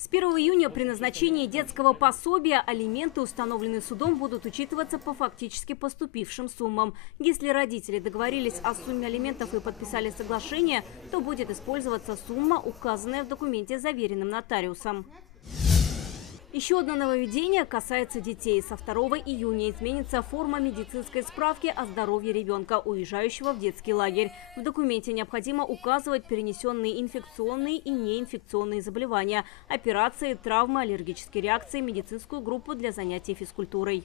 С 1 июня при назначении детского пособия алименты, установленные судом, будут учитываться по фактически поступившим суммам. Если родители договорились о сумме алиментов и подписали соглашение, то будет использоваться сумма, указанная в документе, заверенным нотариусом. Еще одно нововведение касается детей. Со 2 июня изменится форма медицинской справки о здоровье ребенка, уезжающего в детский лагерь. В документе необходимо указывать перенесенные инфекционные и неинфекционные заболевания, операции, травмы, аллергические реакции, медицинскую группу для занятий физкультурой.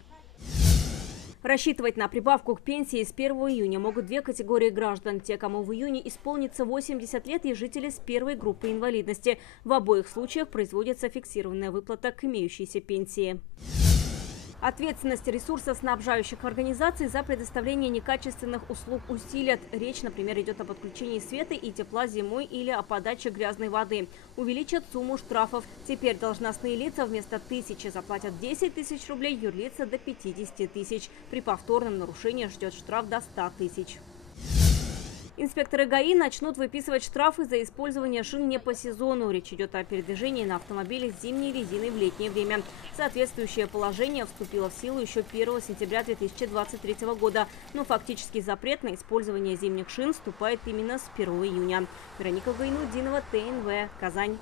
Рассчитывать на прибавку к пенсии с 1 июня могут две категории граждан. Те, кому в июне исполнится 80 лет, и жители с первой группы инвалидности. В обоих случаях производится фиксированная выплата к имеющейся пенсии. Ответственность ресурсоснабжающих организаций за предоставление некачественных услуг усилят. Речь, например, идет об отключении света и тепла зимой или о подаче грязной воды. Увеличат сумму штрафов. Теперь должностные лица вместо 1000 заплатят 10 тысяч рублей, юрлица до 50 тысяч. При повторном нарушении ждет штраф до 100 тысяч. Инспекторы ГАИ начнут выписывать штрафы за использование шин не по сезону. Речь идет о передвижении на автомобиле с зимней резиной в летнее время. Соответствующее положение вступило в силу еще 1 сентября 2023 года. Но фактический запрет на использование зимних шин вступает именно с 1 июня. Вероника Гайнудинова, ТНВ, Казань.